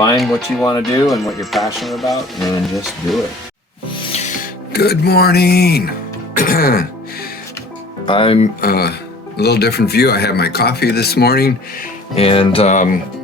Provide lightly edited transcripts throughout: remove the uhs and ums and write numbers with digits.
find what you want to do and what you're passionate about and just do it. Good morning. I'm a little different view. I had my coffee this morning, and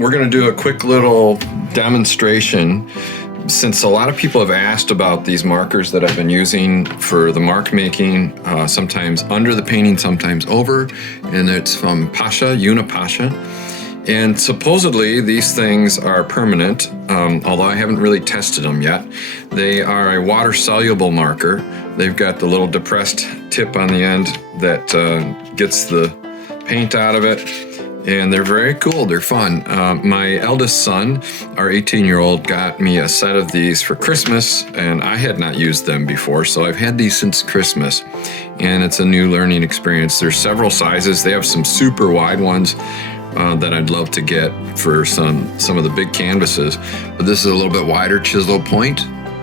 we're going to do a quick little demonstration. Since a lot of people have asked about these markers that I've been using for the mark making, sometimes under the painting, sometimes over, and it's from Posca, Posca. And supposedly these things are permanent, although I haven't really tested them yet. They are a water-soluble marker. They've got the little depressed tip on the end that gets the paint out of it. And they're very cool, they're fun. My eldest son, our 18-year-old, got me a set of these for Christmas, and I had not used them before, so I've had these since Christmas. And it's a new learning experience. There's several sizes. They have some super wide ones that I'd love to get for some of the big canvases. But this is a little bit wider chisel point,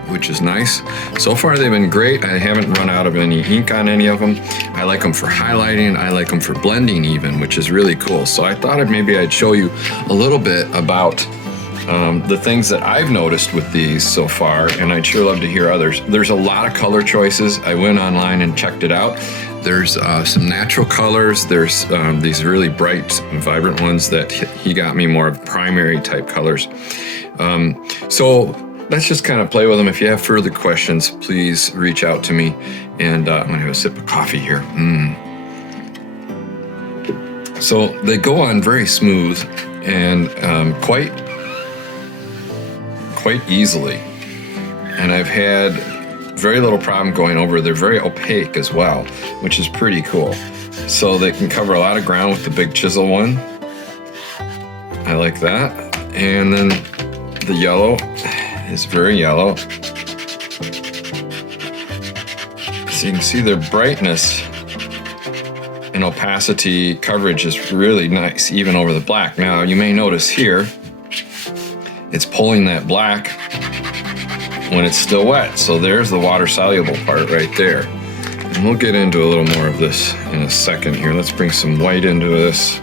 which is nice. So far they've been great. I haven't run out of any ink on any of them. I like them for highlighting. I like them for blending even, which is really cool. So I thought maybe I'd show you a little bit about the things that I've noticed with these so far, and I'd sure love to hear others. There's a lot of color choices. I went online and checked it out. There's some natural colors. There's these really bright and vibrant ones that he got me, more of primary type colors. So let's just kind of play with them. If you have further questions, please reach out to me. And I'm gonna have a sip of coffee here. So they go on very smooth and quite easily. And I've had very little problem going over. They're very opaque as well, which is pretty cool. So they can cover a lot of ground with the big chisel one. I like that. And then the yellow is very yellow. So you can see their brightness and opacity coverage is really nice, even over the black. Now you may notice here, it's pulling that black when it's still wet. So there's the water soluble part right there. And we'll get into a little more of this in a second here. Let's bring some white into this.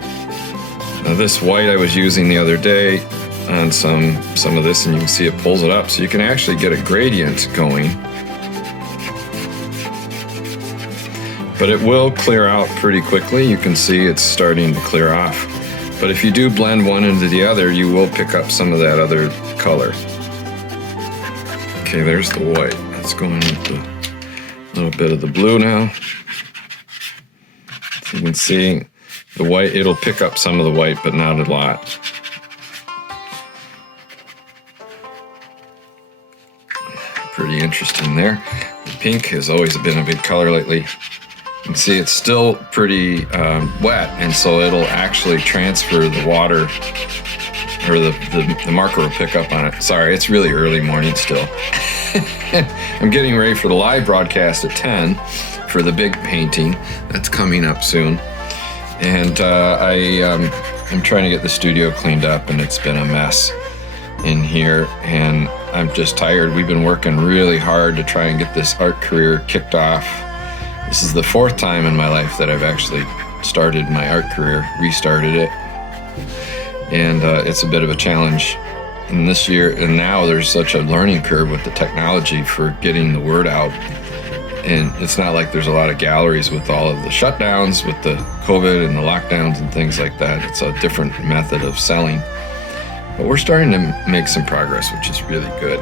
Now this white I was using the other day on some of this, and you can see it pulls it up. So you can actually get a gradient going. But it will clear out pretty quickly. You can see it's starting to clear off. But if you do blend one into the other, you will pick up some of that other color. Okay, there's the white. Let's go in with a little bit of the blue now. So you can see the white, it'll pick up some of the white, but not a lot. Pretty interesting there. The pink has always been a big color lately. You can see it's still pretty wet, and so it'll actually transfer the water, or the marker will pick up on it. Sorry, it's really early morning still. I'm getting ready for the live broadcast at 10 for the big painting. That's coming up soon. And I'm trying to get the studio cleaned up, and it's been a mess in here, and I'm just tired. We've been working really hard to try and get this art career kicked off. This is the 4th time in my life that I've actually started my art career, restarted it. And it's a bit of a challenge. And this year, and now there's such a learning curve with the technology for getting the word out. And it's not like there's a lot of galleries with all of the shutdowns, with the COVID and the lockdowns and things like that. It's a different method of selling. But we're starting to make some progress, which is really good.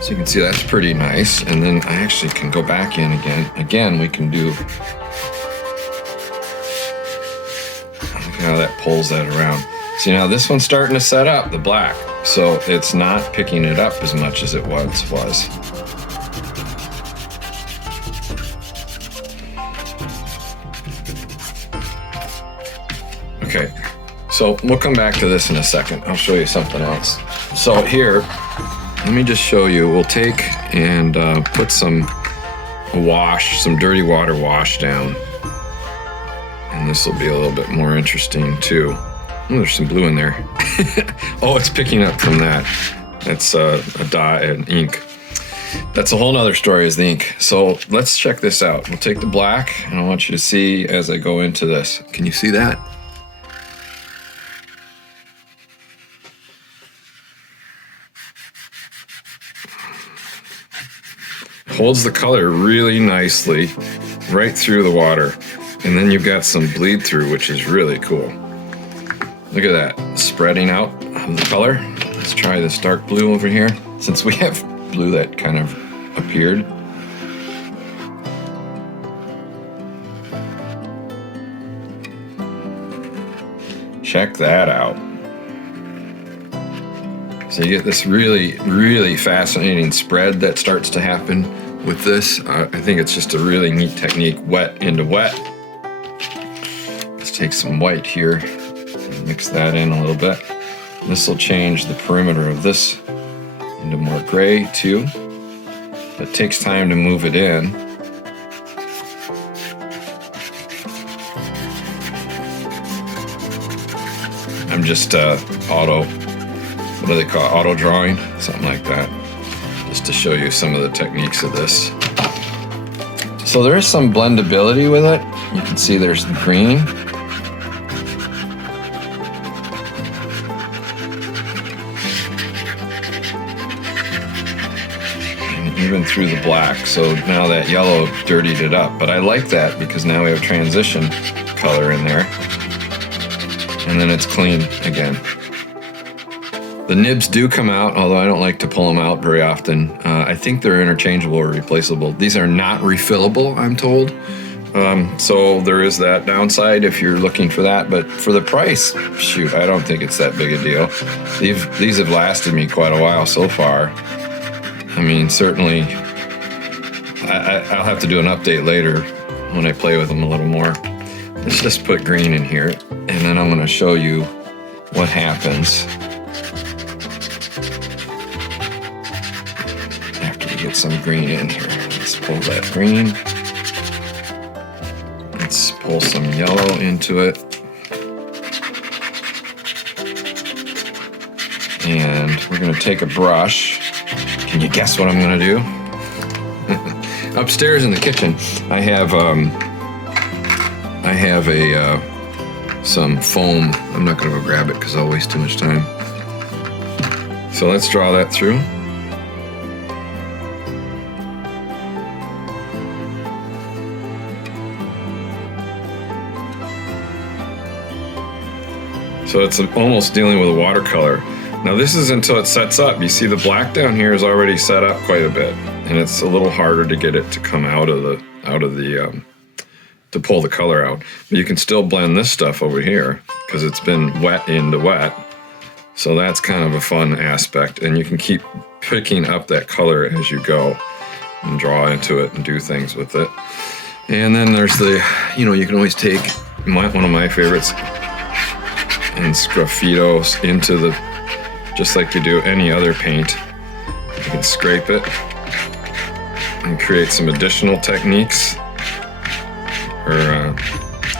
So you can see that's pretty nice. And then I actually can go back in again. Again, we can do, look at how that pulls that around. See, now this one's starting to set up, the black. So it's not picking it up as much as it once was. Okay, so we'll come back to this in a second. I'll show you something else. So here, let me just show you. We'll take and put some dirty water wash down. And this will be a little bit more interesting too. Oh, there's some blue in there. Oh, it's picking up from that. That's a dye and ink. That's a whole nother story, is the ink. So let's check this out. We'll take the black, and I want you to see as I go into this. Can you see that? holds the color really nicely right through the water. And then you've got some bleed through, which is really cool. Look at that, spreading out of the color. Let's try this dark blue over here, since we have blue that kind of appeared. Check that out. So you get this really, really fascinating spread that starts to happen with this. I think it's just a really neat technique, wet into wet. Let's take some white here and mix that in a little bit. This will change the perimeter of this into more gray too. It takes time to move it in. I'm just what do they call it? Auto drawing, something like that, just to show you some of the techniques of this. So there is some blendability with it. You can see there's the green. And even through the black. So now that yellow dirtied it up. But I like that because now we have transition color in there. And then it's clean again. The nibs do come out, although I don't like to pull them out very often. I think they're interchangeable or replaceable. These are not refillable, I'm told. So there is that downside if you're looking for that. But for the price, shoot, I don't think it's that big a deal. These have lasted me quite a while so far. I mean, certainly, I'll have to do an update later when I play with them a little more. Let's just put green in here, and then I'm going to show you what happens after we get some green in here. Let's pull that green. Let's pull some yellow into it. And we're going to take a brush. Can you guess what I'm going to do? Upstairs in the kitchen, I have some foam. I'm not going to go grab it because I'll waste too much time. So let's draw that through. So it's almost dealing with a watercolor. Now this is until it sets up. You see the black down here is already set up quite a bit, and it's a little harder to get it to come out of the to pull the color out. But you can still blend this stuff over here because it's been wet into wet. So that's kind of a fun aspect, and you can keep picking up that color as you go and draw into it and do things with it. And then there's the, you can always take one of my favorites and sgraffito into the, just like you do any other paint. You can scrape it and create some additional techniques or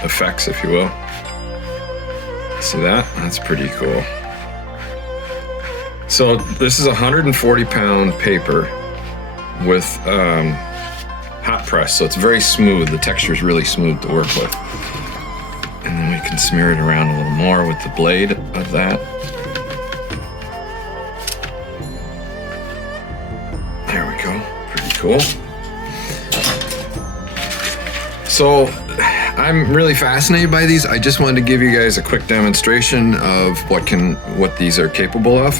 effects, if you will. See that? That's pretty cool. So this is a 140-pound paper with hot press, so it's very smooth. The texture is really smooth to work with. And then we can smear it around a little more with the blade of that. There we go. Pretty cool. So I'm really fascinated by these. I just wanted to give you guys a quick demonstration of what these are capable of.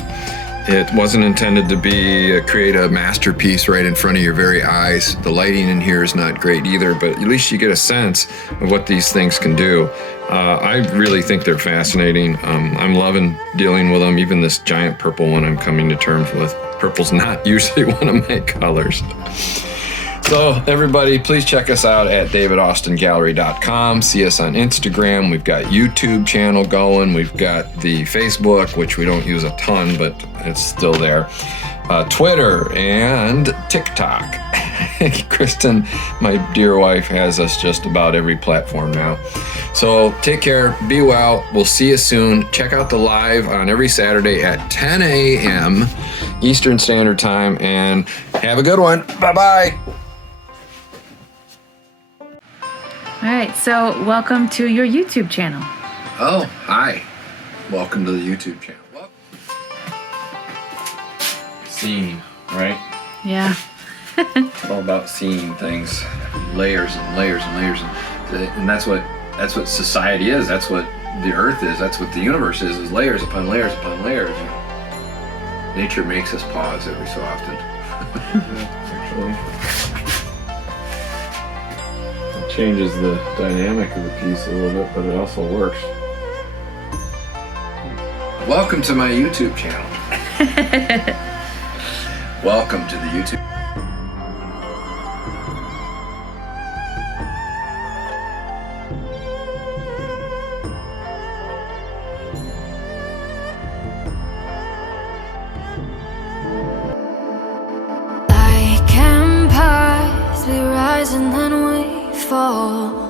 It wasn't intended to create a masterpiece right in front of your very eyes. The lighting in here is not great either, but at least you get a sense of what these things can do. I really think they're fascinating. I'm loving dealing with them. Even this giant purple one I'm coming to terms with. Purple's not usually one of my colors. So everybody, please check us out at davidaustingallery.com. See us on Instagram. We've got YouTube channel going. We've got the Facebook, which we don't use a ton, but it's still there. Twitter and TikTok. Kristen, my dear wife, has us just about every platform now. So take care, be well. We'll see you soon. Check out the live on every Saturday at 10 a.m. Eastern Standard Time, and have a good one. Bye-bye. All right, so welcome to your YouTube channel. Oh, hi. Welcome to the YouTube channel. Scene, right? Yeah. It's all about seeing things, layers and layers and layers, and that's what society is. That's what the earth is. That's what the universe is layers upon layers upon layers. Nature makes us pause every so often. Actually, it changes the dynamic of the piece a little bit, but it also works. Welcome to my YouTube channel. Welcome to the YouTube. Like empires, we rise and then we fall.